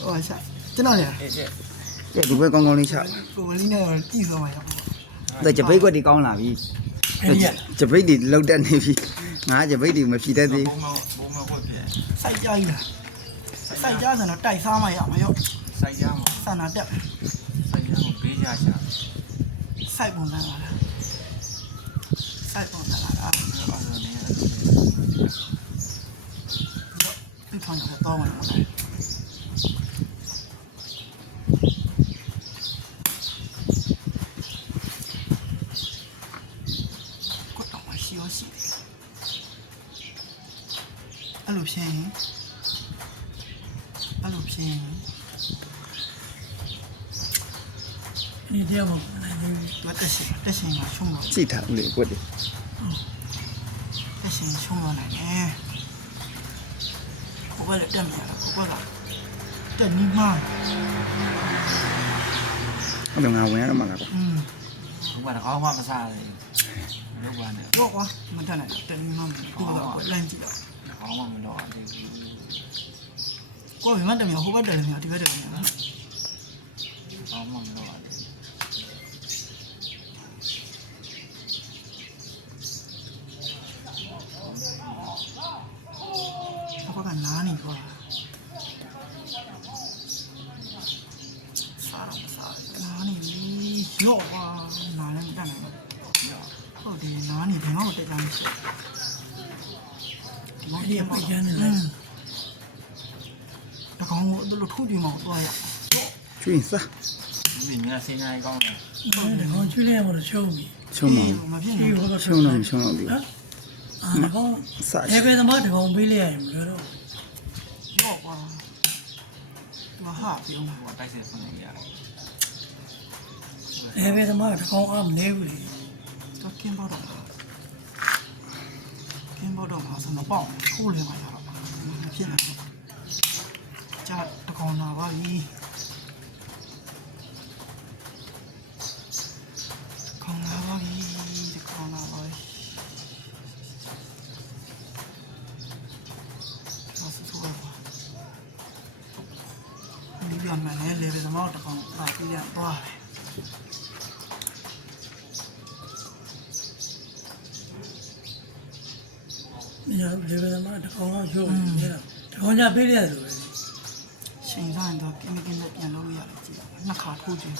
哦，下，真的嘞？这就会刚刚的下。我们里面地方嘛，在这边过的刚那边，这边的老在那边，俺这边的没皮的的。晒家一了，晒家在那带啥嘛呀？没有。晒家嘛。晒哪点？晒家嘛，别家下。晒不难了，晒不难了。这汤有点多嘛，我来。我等会洗洗。အဲ့လိုဖြစ်ရင်ဒီတရားမတက်ရှင်မှာရှုံးတော့ ကြည့်ထားလေကွက်တယ် တက်ရှင်ရှုံးတော့နိုင်တယ်ကိုကလည်းတက်မြရတာကိုကတက်နီးမှ အဲ့တော့ငါဝင်ရတော့မှာလားကွာ ဘုရားကောင်းမှမစားလေလောက်ပါနဲ့ တော့ကွာမတက်နိုင်တက်နီးမှကိုကလမ်းကြည့်တော့ ကောင်းမှမတော့အဲ့ဒီ ကိုကဘယ်မှတက်မြဟိုဘက်တက်မြဒီဘက်တက်မြနော် ကောင်းမှမတော့ ကိုကနားနေကွာစားတော့စားနားနေပြီရော့ကွာနားလည်းမတက်နိုင်ဘူးဟုတ်တယ်နားနေဘယ်မှမတက်ကြဘူးဒီမှာဒီမှာကျန်နေတယ်တကောင်ကိုအဲ့လိုထိုးကြည့်မအောင်သွားရ ကျွင်းစား ဒီမြတ်စင်ညာကောင်းတယ် ဒီကောင်ချွေးလိုက်ရမှာချုံးပြီ ချုံတော့ မဖြစ် ချွေး ဘူး ဟောတော့ ချုံတော့ချုံတော့ဒီ အာဒီကောင် စား အဲဘယ်သမားဒီကောင်ပေးလိုက်ရရင်မလို့တော့ ရော့ကွာမဟာပြုံး ဟိုတိုက်စစ်ဖွင့်ရ အဲဘယ်သမားဒီကောင်အားမနေဘူးလေ တော့ကင်းပေါတော့မှာစမပေါ့ထိုးလဲမှာရတော့မဖြစ်နိုင်ဘူးကြာတကောင်နာပါပြီခေါင်းနာပါပြီဒီခေါင်းနာပါပြီဆက်ဆိုးပါဒီပြန်မယ်လေဘယ်တော့တကောင်ပါပြရသွားတယ်ညဒီဘယ်သမားဒီကောင်ကရုပ်နေတာဒီကောင်ကြပေးလိုက်ရတယ်လို့ပဲ ချိန်ဆိုင်တော့ကင်းနဲ့ပြန်လုပ်လို့ရတယ်ကြည့်တော့နှစ်ခါထိုးကြည့်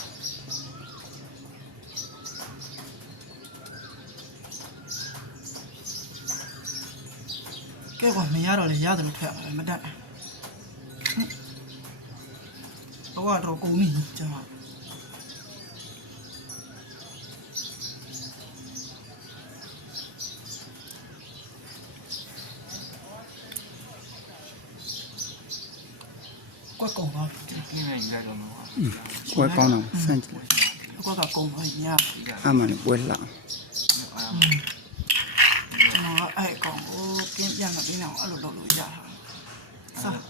ကဲကွာမရတော့လေရတယ်လို့ထွက်ရတယ်မတက်တော့ကုန်နေကြာကွက်ကုန်ပါ ဒီကိနေရတော့တော့ ကွက်ကောင်းတော့စမ်းကြည့် ကွက်ကကုန်ပါည အမှန်နဲ့ပွဲလှ ကျွန်တော်အဲ့ကောင်ကိုကင်းပြန်မပြီးအောင်အဲ့လိုလုပ်လို့ရတာ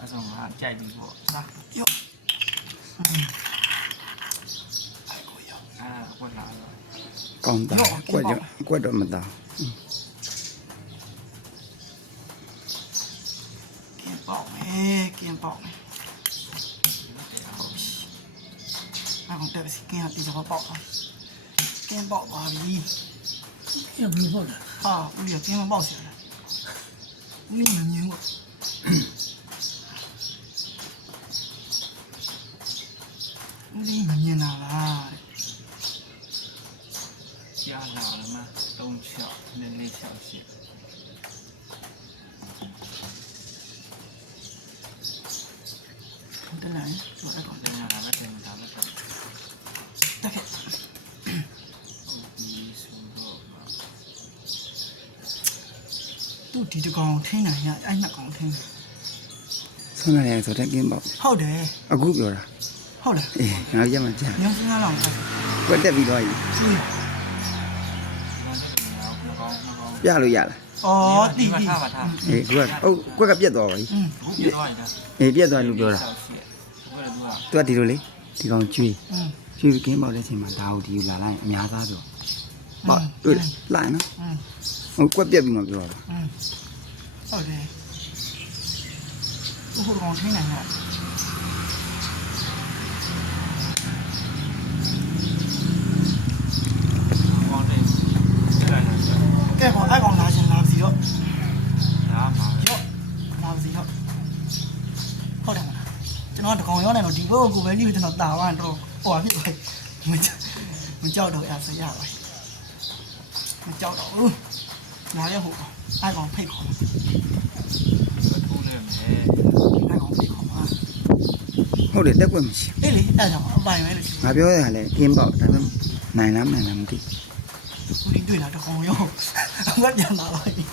အဆောင်ကကြိုက်ပြီးပေါ့စား ရော့အဲ့ကိုရော့ ဝက်လာတော့ ကောင်းတာကွက်တော့မသား ကင်းပေါက်မယ်ဟုတ်ပြီအဲ့ကောင်တက်စီကင်းအတီးတော့ပေါက်သွားကင်းပေါက်သွားပြီ ပြန်ပြီးပေါ့လား ဟာဦးရကင်းမပေါက်စီလားဦးမမြင်ဘူးဦးမမြင်လားရှားလာ了吗3巧那4巧线တလားဆိုအဲ့ကောင် 等下来等他们等 တက်ခဲ့ ဒီဆိုတော့ သူ့ဒီတကောင်ထင်းနိုင်ရအဲ့နှစ်ကောင်ထင်း ဆွမ်းရတယ်ဆိုတဲ့ကင်းပေါ့ ဟုတ်တယ် အခုပြောတာ ဟုတ်လား အေးငါရမှကြာ ညောင်းစင်းလာအောင် ကွက်တက်ပြီးတော့ ကျွေး ပြလို့ရလား အော်တီတီ ထားပါထား အေးကွက်ကပြက်သွားပါပြီ ဟုတ်ပြတော့ရတယ် အေးပြက်သွားလို့ပြောတာ ဘယ်လိုက သူကဒီလိုလေဒီကောင်ကျွေး อืม ကျွေးကင်းပေါက်တဲ့အချိန်မှာဒါကိုဒီလာလိုက်အများသားပြောဟုတ်တွေ့လားလိုက်နော် อืม ဟိုကွက်ပြက်ပြီးမှပြောတာ อืมဟုတ်တယ်ဟိုကောင်ထင်းနိုင်ရ ကျွန်တော်တကောင်ရောနေတော့ဒီဘက်ကိုပဲလိကျွန်တော်တာသွားတော့ဟိုဖြစ်သွားမကြောက်တော့အဲ့ဆက်ရပါမကြောက်တော့ဘူးနားရဟုတ်အဲ့ကောင်ဖိတ်ခေါ် ထိုးနေမယ် အဲ့ကောင်ဖိတ်ခေါ်ပါ ဟုတ်တယ်တက်ကွက်မရှိ အေးလေအဲ့ကြောင့်အပိုင်ပဲလို့ ငါပြောရတာလေအင်းပေါက်ဒါပေမဲ့နိုင်လားမသိ ဘူးဒီတွေ့လာတကောင်ရောငါပြန်လာပါပြီ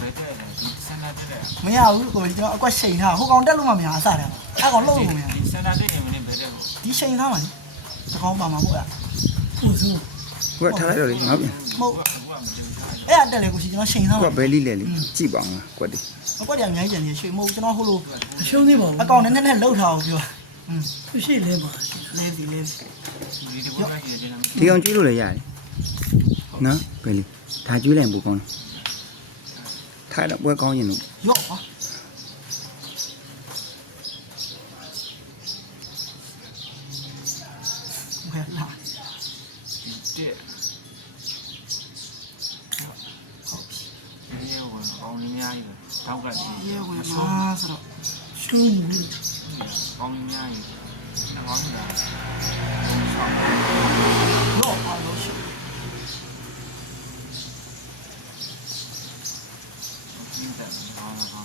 ဘယ်တဲ့လဲဒီစနာတဲ့ မရဘူးကိုကျွန်တော်အကွက်ချိန်ထားဟိုကောင်တက်လို့မှမရအစားတယ်အဲ့ကောင်လုံးလို့မရ ဒီစနာတဲ့ရင်မင်းဘယ်တဲ့ကို ဒီချိန်ထားမှလေတကောင်ပါမှာပေါ့အဲ့ ဟုတ်ဆို ကိုကထားလိုက်တော့လေငါပြန် မဟုတ် ကမကြုံထား အဲ့အတက်လေကိုရှိကျွန်တော်ချိန်ထား ကို မှာ ကဘယ်လိလဲလေကြည့်ပါအောင်လားကွက်တည်း အကွက်တည်းအများကြီးကျန်နေရွှေမဟုတ်ကျွန်တော်ဟိုလို အရှုံးသေးပါဘူး အကောင်နဲ့လှုပ်ထားအောင်ပြော သူရှိလဲပါ လေးစီ ဒီတဘောကကြီးကျင်းလာ ဒီကောင်ကြည့်လို့လည်းရတယ်နော်ဘယ်လိဒါကျွေးလိုက်ဘူးကောင်းတယ်ထားတော့ပွဲကောင်းရင်လို့ ရော့ပါဘယ်လာ တဲ့ရေဝင်အောင်နေများကြီးတောက်ကကြီး ရေဝင်လာဆိုတော့ ရှုံးဘူး အောင်နေများကြီးနောက်အောင်လာ ရော့ပါလို့ရှိ ဒီတဲ့အောင်လာ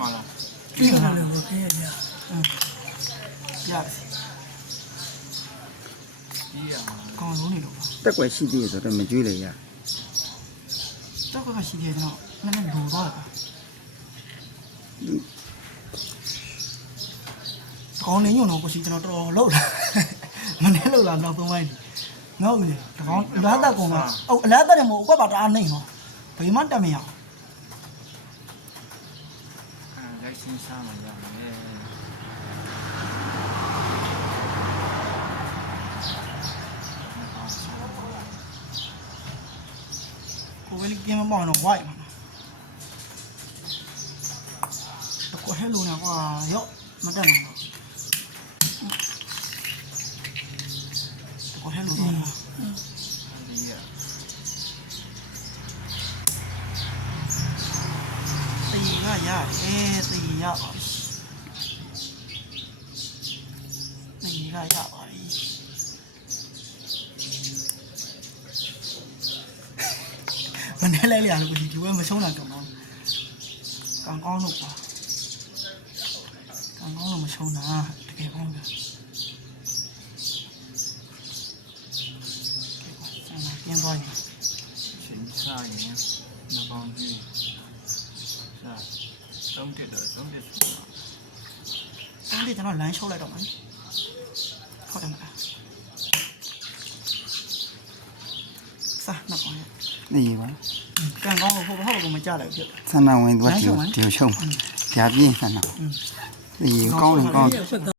မလာ ကြည့်ရတယ်ဘောခဲရ ရတယ် ပြီးရမှာ ကောင်းလုံးနေလို့ပါ တက်ကွက်ရှိသေးရဆိုတော့မကျွေးလေရ တော့ကရှိသေးတယ်ကျွန်တော်နည်းနည်းလိုတော့ကောင်းနေညုံတော့ကိုရှိကျွန်တော်တော်လှုပ်လာမနေ့လှုပ်လာတော့ပုံပိုင်းနော်ဦးလေတကောင်းအလားတက်ကောင်ကအလားတက်တယ်မဟုတ်အကွက်ပါတအားနေနော်ဘယ်မှတက်မရအောင် လိုက်ရှင်းစားမှာရမယ် ကိုဝေးကင်းမပေါ့တော့ဝိုက်မှာကိုဟဲလိုနေကွာရော့မတက်နိုင်တော့ကိုဟဲလိုတော့ ဒီရ ตีก็ยากตียากตีก็ยากมันได้เลยอ่ะกูดีว่ามาช่วงนั้นกับน้องกางก้อนหนุกว่ะกางก้อนมาช่วงนะตะเกียบก้อนกันเกี่ยงก้อน ရှင်းစားရင်နှောင်းကြီးစားသုံးတက်တော့သုံးတက်ဆိုတော့ อันนี้จะนอนไลน์โชว์อะไรดอกมันเข้าใจไหมซะนักก่อน နေပါ กางก้อนเขาบอกมันจ้าอะไรเยอะ ဆန္ဒဝင်သွားတယ်ဒီရှုံးပြပြင်းဆန္ဒဒီကောင်းတယ်ကောင်း ရပတ်